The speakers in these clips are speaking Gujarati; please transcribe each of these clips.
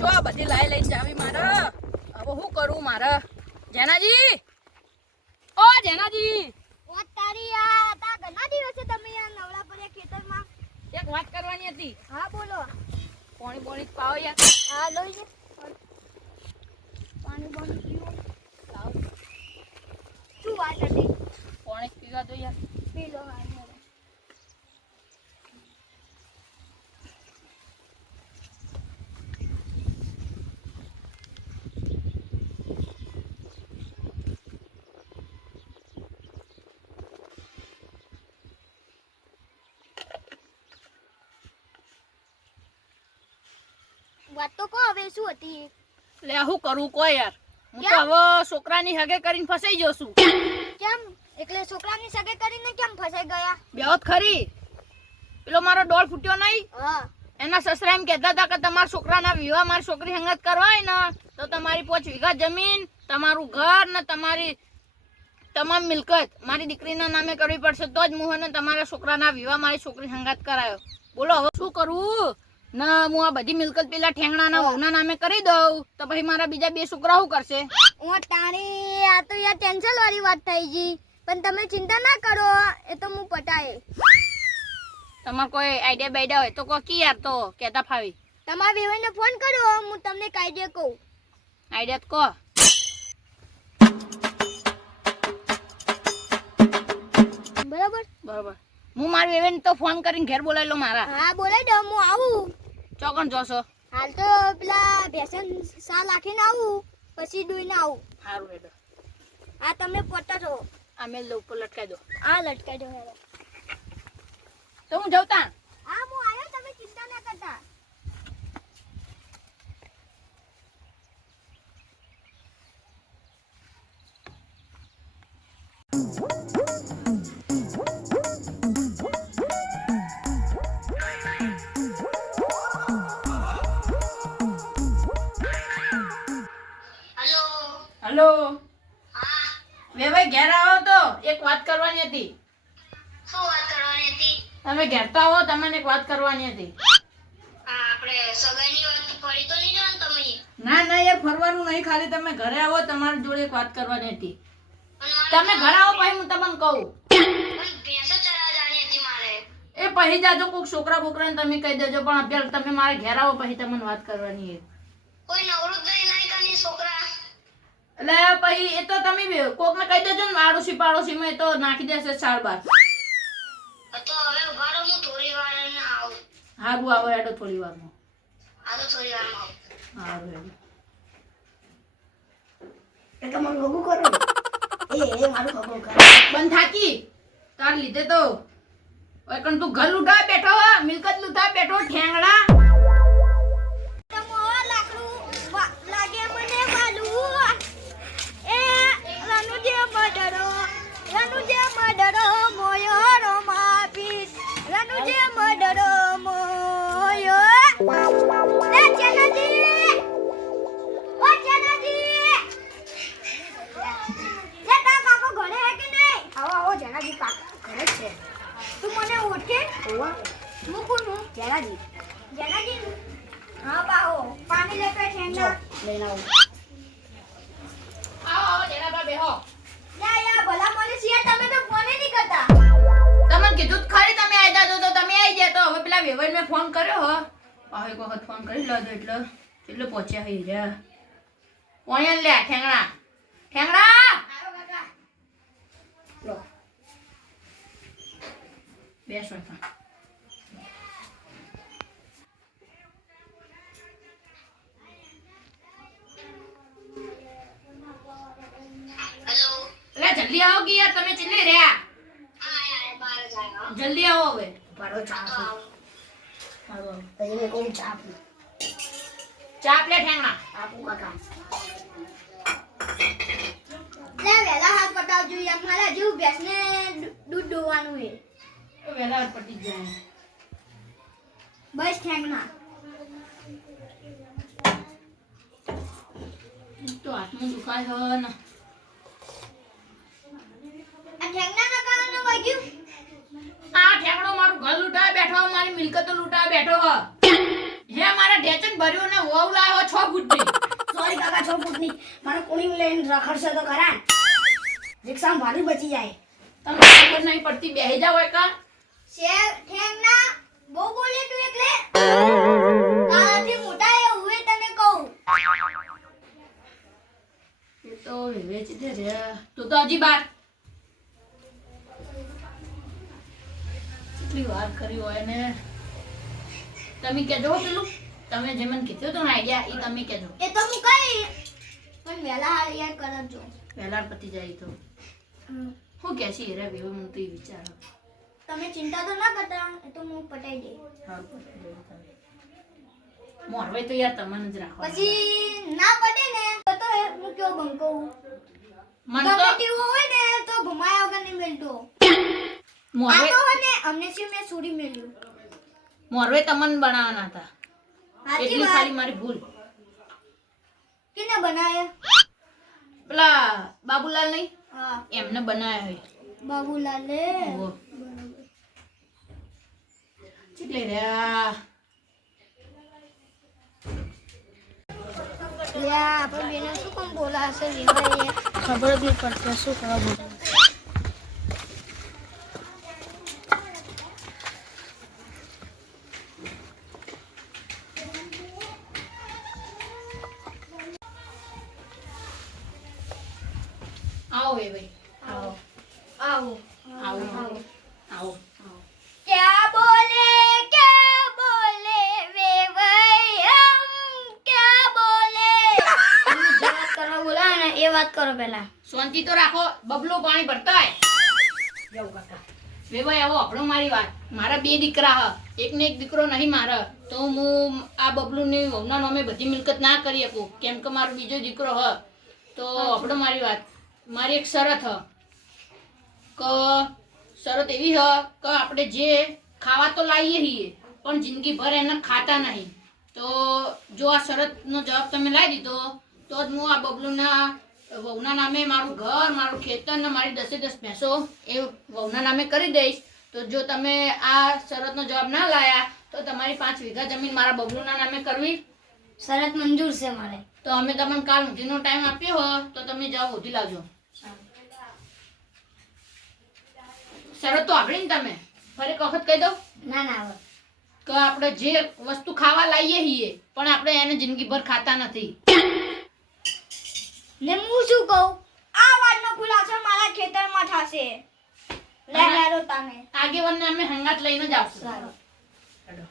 ચો આ બધી લાઈ લઈને જાવી મારે. હવે શું કરું મારે? જેનાજી? ઓ જેનાજી! વાત તારી આ તા ઘણા દિવસે તમે આ નવરા પડ્યા ખેતરમાં? એક વાત કરવાની હતી. હા બોલો. પાણી પાણી પાવો યાર. હા લોઈ છે પાણી પાણી પીવો લાવો. શું વાત હતી? પાણી પીવા દો યાર. પી લો હા હેડો. વાત તો કહો હવે શું હતી? લે હું કરું કો યાર. હું તો હવે છોકરાની હગે કરીને ફસાઈ ગયો છું. કેમ? એટલે છોકરાની સગે કરીને કેમ ફસાઈ ગયા? બેહોત ખરી. પેલો મારો ડોળ ફૂટ્યો નહીં? હા. એના સસરા એમ કહેતા હતા કે તમારા છોકરાના વિવાહ મારી છોકરી હંગત કરવાય ને તો તમારી પાંચ વીઘા જમીન તમારું ઘર ને તમારી તમામ મિલકત મારી દીકરીના નામે કરવી પડશે. તો જ અને તમારા છોકરાના વિવાહ મારી છોકરી હંગાત કરાયો. બોલો હવે શું કરવું ના હું આ બધી મિલકત પેલા ઠેંગણાના વહુના નામે કરી દઉં. તો પછી મારા બીજા બે છોકરા શું કરશે? હું તારી આ તો યાર ટેન્શન વાળી વાત થઈ ગઈ. પણ તમે ચિંતા ના કરો એ તો હું પટાય. તમારે કોઈ આઈડિયા બાઈડિયા હોય તો કો કી યાર તો કેતા ફાવી. તમારા વેવાઈને ફોન કરો હું તમને કાયદે કહું. આઈડિયા તો કહો. બરાબર? બરોબર. હું મારી બેન તો ફોન કરીને ઘેર બોલાવી લો મારા. હા બોલાવી દઉં હું આવું. ચોકણ જોશો. હાલ તો પેલા ભેસન સા લાખીને આવું પછી દોઈને આવું. સારું હેડો. આ તમે પોતા છો દો ઉપર લટકાઈ દો. આ લટકાઈ દો હેડો. તો હું જોતા હા હું આવ્યો તમે ચિંતા ના કરતા. હેલો હતી? શું વાત કરવાની હતી? તમે ઘેર તો આવો તમને એક વાત કરવાની હતી. આપણે સગાઈની વાત ફરી તો નહીં જવાનું તમે? ના ના યાર ફરવાનું નહીં ખાલી તમે ઘરે આવો તમારી જોડે એક વાત કરવાની હતી. તમે ઘરે આવો પછી હું તમને કહું. એ પછી જાજો કોઈક છોકરા બોકરાને તમે કહી દેજો પણ અત્યારે તમે મારે ઘેર આવો પછી તમને વાત કરવાની છે. કોઈ નવરું નહીં નહીં છોકરા એટલે પછી એ તો તમે કોક ને કહી દેજો ને આડોશી પાડોશીમાં એ તો નાખી દેશે ચાર બાર તો હવે ઉભારો હું થોડી વાર આવું. હારું આવો એડો થોડી વારમાં. આ તો થોડી વારમાં આવું. હારું એડો એ તમારું ભોગું કરો. એ એ મારું ભોગું કરો. બંધ થાકી? તાર લીધે તો. ઓય કણ તું ઘર લૂંટા બેઠો મિલકત લૂંટા બેઠો લઈને આવો. આવો આવો બેહો. યા યા ભલા મને સિયા તમે તો ફોને નહીં કરતા. તમને કીધું ખરી તમે આવી જાજો તો તમે આવી ગયા તો. હવે પેલા વેવાઈ મેં ફોન કર્યો હો. એક વખત ફોન કરી લો એટલે. એટલે પહોંચ્યા હઈ રહ્યા પોણ્યા લે ઠેંગડા ઠેંગડા લો. બેસો જલ્દી આવો કે યાર તમે ચીલી રહ્યા? હા યાર બહાર જાય જલ્દી આવો હવે. ભાડો ચા. પછી મેં કોણ ચા આપું ચા પ્લે ઠેંગડા આપું કાકા. લે વેલા હાથ પટાવજો યાર. મારા જીવ ભેંસને ને દૂધ દોવાનું હે તો હાથ પટી જાય. બસ ઠેંગણા તો હાથમાં દુખાય હે ને આ ઠેંગના કારણે વાગ્યું આ ઠેકડો મારું ઘર લૂંટાવા બેઠો હે, મારી મિલકતો લૂંટાવા બેઠો હ. હે મારા ઢેચન ભર્યો ને વહુ લાવ્યો છ ફૂટની. સોરી કાકા છ ફૂટની. મારા કોણી લઈને રખડશે તો ખરા. રિક્ષામાં ભાડું બચી જાય. તમને ખબર નહીં પડતી બેહી જાવ એકા. શેર ઠેંગના બહુ બોલે તું એકલે? તારાથી મોટા એ હુએ તને કહું. એ તો વેચ દે રે. તું તો હજી બાર. કેટલી વાર કરી હોય ને. તમે કહેજો પેલું. તમે જે મને કીધું હતું ને આઈડિયા એ તમે કહેજો. એ તો હું કઈ પણ વહેલા હાલ યાર કરજો. વહેલા પતી જાય તો. હું કે છે હીરા બેવ હું તો એ વિચારો. તમે ચિંતા તો ના કરતા એ તો હું પટાઈ દે. હારું પતી જાય તમે. મોરવાઈ તો યાર તમને જ રાખો પછી ના પટે ને તો તો હું કયો બંકું મન તો તેવું હોય ને તો ઘુમાયા વગર નહીં મેલતો આ તો હોય અમને શું મેં છોડી મેલ્યું મોરવાઈ તમને બનાવવાના હતા. એટલી ખાલી મારી ભૂલ. કેને બનાયા? પેલા બાબુલાલ નહીં એમને બનાવ્યા હોય બાબુલાલે? ચીકલે રહ્યા યા આપણે બેને શું કામ બોલાશે? ખબર જ નહીં પડતી શું કરવા બોલે આવે ભાઈ. આવો. આવો. આવો. આવો. બબલું પાણી ભરતાય. જવું આવો આપણો મારી વાત. મારા બે દીકરા હ. એક ને એક દીકરો નહીં મારે. તો હું આ બબલુની વહુના નામે બધી મિલકત ના કરી શકું. કેમ કે મારો બીજો દીકરો હ. તો આપણો મારી વાત. મારી એક શરત હ. કે શરત એવી હ કે આપણે જે ખાવા તો લાવીએ છીએ પણ જિંદગીભર એને ખાતા નહીં. તો જો આ શરતનો જવાબ તમે લાવી દીધો તો જ હું આ બબલુના વહુના નામે મારું ઘર મારું ખેતર ને મારી દસે દસ ભેંસો એ વહુના નામે કરી દઈશ. તો જો તમે આ શરતનો જવાબ ના લાયા તો તમારી પાંચ વીઘા જમીન મારા બબલુના નામે કરવી. શરત મંજૂર છે મારે. તો અમે તમને કાલ સુધીનો ટાઈમ આપ્યો હો તો તમે જવાબ ઉધી લાવજો. શરત તો આપણી ને તમે? ફરી એક વખત કહી દો ના ના કે આપણે જે વસ્તુ ખાવા લાવીએ છીએ પણ આપણે એને જિંદગીભર ખાતા નથી. ને હું શું કહું? આ વાતનો ખુલાસો મારા ખેતરમાં થશે. લઈ લેરો તમે. આગેવાનને અમે હંગાત લઈને જ આવશું સારું. હેડો.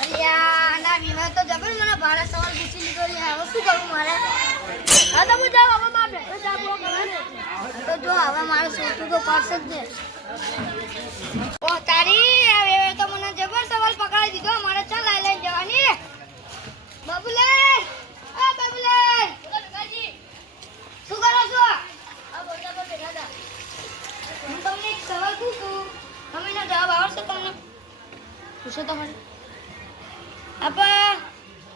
અરે જબર મને ભાડા સવાલ પૂછી લીધો હવે શું કરું મારે? હા, તો હવે તો જો હવે મારે સોચવું તો પડશે જ ને. ઓ, તારી હવે તો મને જબર સવાલ પકડાઈ દીધો. મારે ચાલ લઈ જવાની. બાબુલે! આ બાબુલે! શું કરો છો? હું તમને એક સવાલ પૂછું. તમે જવાબ આવડશે તમને? પૂછો તો ખરી આપણે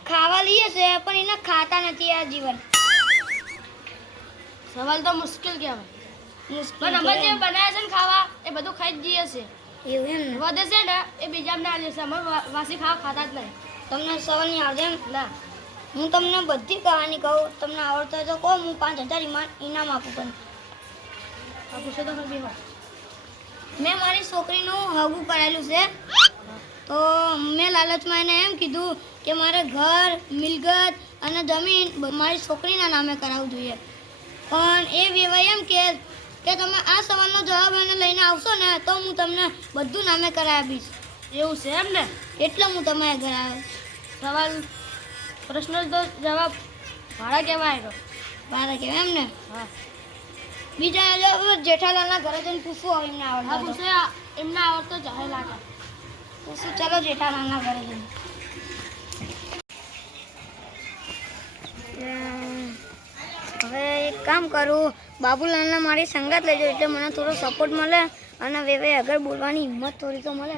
ખાવા લઈએ છે પણ એને ખાતા નથી આ જીવન. સવાલ તો મુશ્કેલ કહેવાય. પણ અમે જે બનાવે છે ને ખાવા એ બધું ખાઈ જ જઈએ છે. એવું વધે છે ને એ બીજા ના લે છે. અમે વાસી ખાવા ખાતા જ નહીં. તમને સવાલ નહીં આવડે એમ? ના. હું તમને બધી કહાની કહું તમને આવડતો હોય તો કહો હું પાંચ હજાર ઇમાન ઇનામ આપું પણ. આપું છું તો મેં મારી છોકરીનું હગું કરેલું છે. તો મેં લાલચમાં એને એમ કીધું કે મારે ઘર મિલકત અને જમીન મારી છોકરીના નામે કરાવવું જોઈએ. પણ એ વેવાય એમ કે કે તમે આ સવાલનો જવાબ એને લઈને આવશો ને તો હું તમને બધું નામે કરાવી આપીશ. એવું છે એમ ને? એટલે હું તમારા ઘરે આવ્યો. સવાલ પ્રશ્ન તો જવાબ ભાડા કહેવાય બારા કહેવાય એમ ને? હા. બીજા જેઠાલાલના ઘરે જઈને પૂછવું એમને આવડે આવડતું પૂછે એમને આવડતો જાહેર લાગે. પૂછું ચાલો જેઠાલાલના ઘરે જઈએ. હવે એક કામ કરું. બાબુલાલને મારી સંગાત લઈ જાઉં એટલે મને થોડો સપોર્ટ મળે અને વેવે આગળ બોલવાની હિંમત થોડી તો મળે.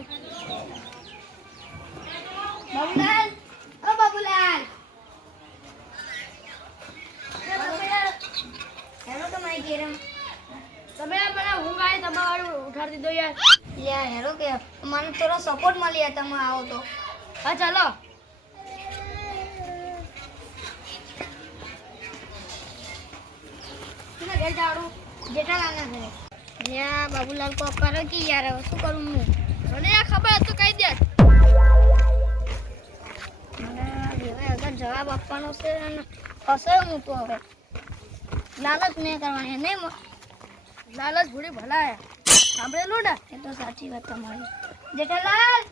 બાબુલાલ ઓ બાબુલાલ. તમે મને હું આવી તમારું ઉઠાડી દીધો યાર. યાર હેરો કે, મને થોડો સપોર્ટ મળી જાય તમે આવો તો. હા, ચાલો. ઘેર જાડું જેઠાલાલના ઘરે. કો યાર શું કરું હું? મને આ ખબર હતું, કહી દે. મને અગર જવાબ આપવાનો છે, અને ફસાયો હું હવે. લાલચ નહીં કરવાની, નહીં લાલચ ભૂલી ભલાયા. સાંભળેલું ને? એ તો સાચી વાત તમારી. જેઠાલાલ!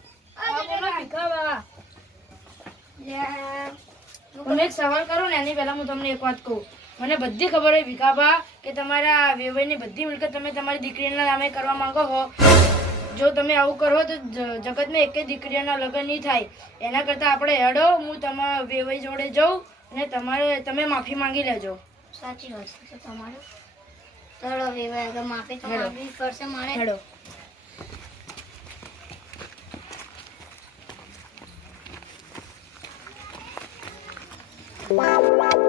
તમે એક સવાલ કરો ને એની પહેલા હું તમને એક વાત કહું. મને બધી ખબર હોય વિકાબા કે તમારા વેવાઈની બધી મિલકત તમે તમારી દીકરીના નામે કરવા માંગો હો. જો તમે આવું કરો તો જગતને જગતમાં એકે દીકરીઓના લગ્ન નહીં થાય. એના કરતાં આપણે હેડો હું તમારા વેવાઈ જોડે જાઉં અને તમારે તમે માફી માંગી લેજો. સાચી વાત છે તમારું. ચલો વિવાહ તો માફી તો હેડો. માંગવી પડશે મારે. હેડો. એ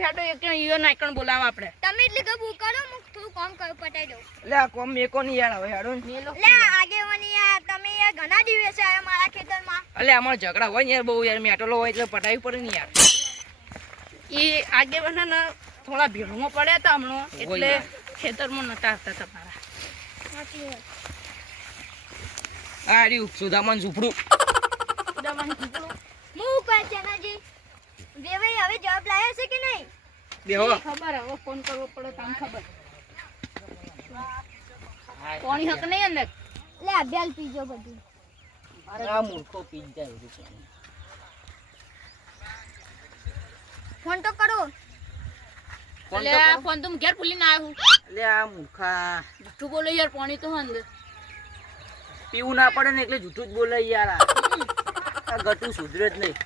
તો હેડો એક ઈયો નાયકણ બોલાવા આપણે તમે એટલે કે બુક કરો, હું થોડું કામ કરું, દઉં. લે આ કોમ મેકો ની યાર હવે હેડો ને. મેલો લે, આગેવાની યાર, તમે યાર ઘણા દિવસે આયા મારા ખેતરમાં. અલે અમાર ઝઘડા હોય ને યાર બહુ યાર મેટલો હોય એટલે પટાવી પડે ને યાર એ આગેવાના ને થોડા ભીડમાં પડ્યા હતા હમણાં એટલે. ખેતરમાં નતા આવતા તમારા. આ રહ્યું સુદામન ઝૂંપડું દવાનું ઝૂંપડું. હું કહે છે નાજી, વેવાઈ હવે જવાબ લાવ્યો છે કે નહીં? બેહો એ ખબર હવે ફોન કરવો પડે તમને ખબર. કોણી હક નહીં અંદર? લે અભ્યાલ પીજો બધું. આ મૂર્ખો પી જાય બધું. ફોન તો કરો. લે એટલે આ ફોન તો હું ઘેર ભૂલીને આવ્યો લે આ મૂર્ખા. જુઠ્ઠું બોલો યાર પાણી તો અંદર. પીવું ના પડે ને એટલે જૂઠું જ બોલે યાર આ. ગટું સુધરે જ નહીં.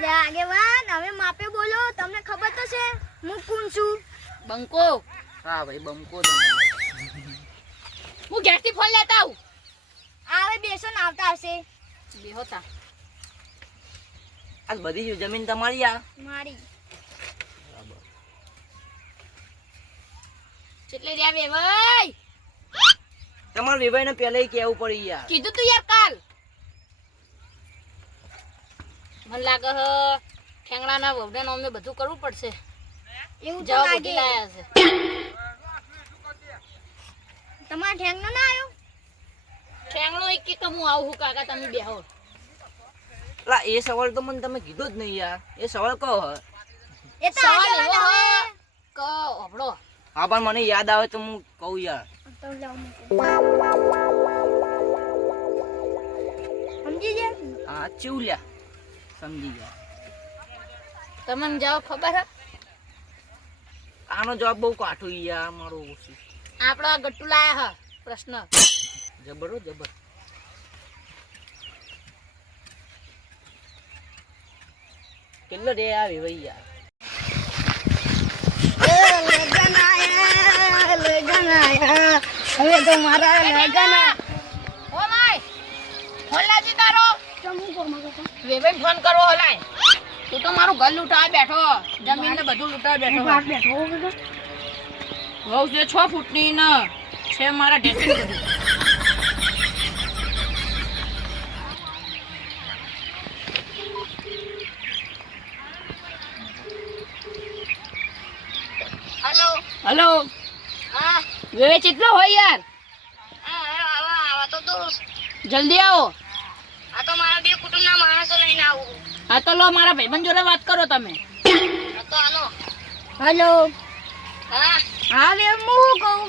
લે આગેવાન હવે માપે બોલો તમને ખબર તો છે હું કોણ છું? બંકો. હા ભાઈ બંકો હું ઘેરથી ફોન લેતા આવું. આવે બેસો ને આવતા હશે. બેહોતા. આ બધી જમીન તમારી આ? મારી. એટલે રહ્યા વેવાઈ? તમારે વિભાઈને પહેલા કેવું પડી યાર. કીધું તું યાર કાલ મને લાગે હ ઠેંગડાના વવડાના અમે બધું કરવું પડશે. એવું તો લાગે. લાયા છે. તમારા ઠેંગનો ના આવ્યો? ઠેંગણો એક કે હું આવું હું કાકા તમે બેહો. લા એ સવાલ તો મને તમે કીધો જ નહીં યાર. એ સવાલ કહો હ. એ તો સવાલ એવો હ કહો આપણો હા પણ મને યાદ આવે તો હું કહું યાર. સમજી ગયા? હા ચેવું લ્યા સમજી ગયા. તમને જવાબ ખબર હે? આનો જવાબ બહુ કાઠો યાર મારો ઓછી. આપણો આ ગટ્ટુ લાયા હ પ્રશ્ન. જબર જબર. કેટલો ડે આવી ભાઈ યાર? લગન આયા લગન આયા હવે તો મારા લગન ઓ માય ફોન લાજી તારો વેવેન ફોન કરવો હલાય. તું તો મારું ઘર લૂંટાવા બેઠો. જમીન ને બધું લૂંટાવા બેઠો. વહુ છે છ ફૂટની ને છે મારા ઢેકણ બધું. હેલો. હલો. હા. વેવે કેટલો હોય યાર. હા આવા આવા તો તો જલ્દી આવો. તો મારા બે કુટુંબના માણસો લઈને આવું હા. તો લો મારા ભાઈબંધ જોડે વાત કરો તમે. હા તો હાલો. હેલો. હા. હા બે હું શું કહું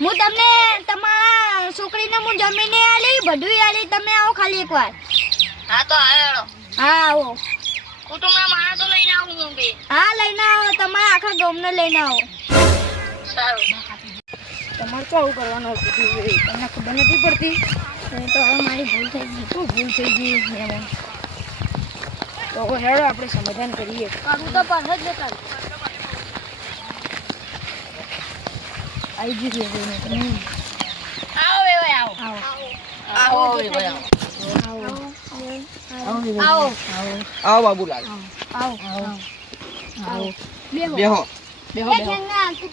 હું તમને તમારા છોકરીને હું જમીને આલી બધું આલી તમે આવો ખાલી એકવાર. હા તો હાલો હા આવો. કુટુંબના માણસો લઈને આવું હું બે. હા લઈને આવો તમારા આખા ગામને લઈને આવો. સારું. તમારે શું આવું કરવાનું હતું તમને ખબર નથી પડતી? તો હવે મારી ભૂલ થઈ ગઈ શું ભૂલ થઈ ગઈ એમાં તો હેડો આપણે સમાધાન કરીએ કરવું તો પડે જ ને આવી ગઈ વેવાઈને આવો વેવાઈ આવો આવો વેવાઈ આવો આવો આવો બેહો બેહો બેહો તું આવી.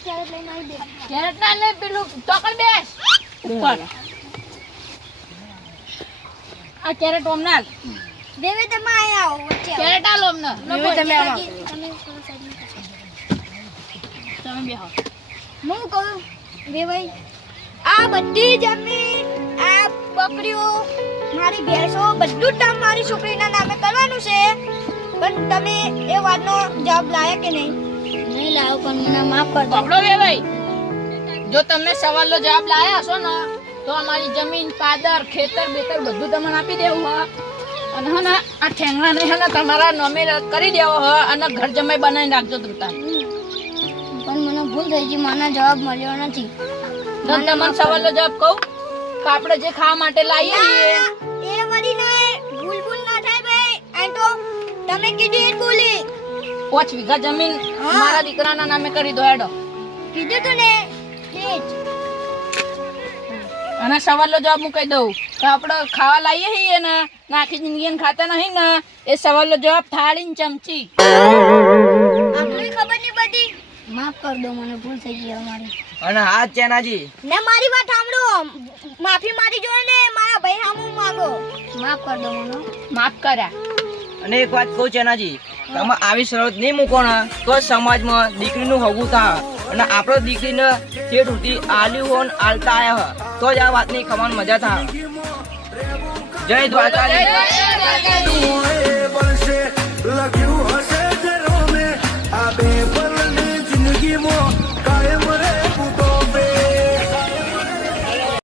કેરેટ ના લે પેલું ચોકડ બેસ ઉપર આ કેરેટ ઓમ ના બેબી તમે આયા આવો કેરેટ આલો અમને. વેવાઈ તમે આવો. તમે બેહો. હું કહું બેભાઈ આ બધી જમીન આ બકરીઓ મારી ભેંસો બધું કામ મારી છોકરીના નામે કરવાનું છે. પણ તમે એ વાતનો જવાબ લાયા કે નહીં? નહીં લાવ્યો પણ મને માફ કર કપડો વેવાઈ જો તમે સવાલનો જવાબ લાયા હશો ને તો અમારી જમીન પાદર ખેતર બેતર બધું તમને આપી દેવું હ. અને હે ને આ ઠેંગણાને હે ને તમારા નોમે કરી દેવો હ અને ઘર જમાઈ બનાવીને રાખજો તમતા પણ મને ભૂલ થઈ ગઈ મને જવાબ મળ્યો નથી. તો તમને સવાલનો જવાબ કહું કે આપણે જે ખાવા માટે લાવીએ છીએ. એ વળી ના ભૂલ ભૂલ ના થાય ભાઈ. આ તો તમે કીધું એ બોલી. પાંચ વીઘા જમીન મારા દીકરાના નામે કરી દો હેડો. કીધું તું ને. અને સવાલનો જવાબ હું કહી દઉં તો આપણે ખાવા લાવીએ છીએ ને ને આખી જિંદગી એને ખાતા નહીં ને એ સવાલનો જવાબ થાળી ને ચમચી ખબર નહીં બધી. માફ કર દો મને ભૂલ થઈ ગઈ અમારી. અને હા ચેનાજી. ને મારી વાત સાંભળો. માફી મારી જોડે ને મારા ભાઈ સામું માંગો. માફ કર દો મને. માફ કર્યા અને એક વાત કહું ચેનાજી તમે આવી શરત નહીં મૂકો ને તો સમાજમાં દીકરીનું હગું થાય. અને આપણો દીકરીને ઠેઠ સુધી આલ્યું હોન આલતા આવ્યા તો જ આ વાતની ખમણ મજા થાય. જય દ્વારકા લખ્યું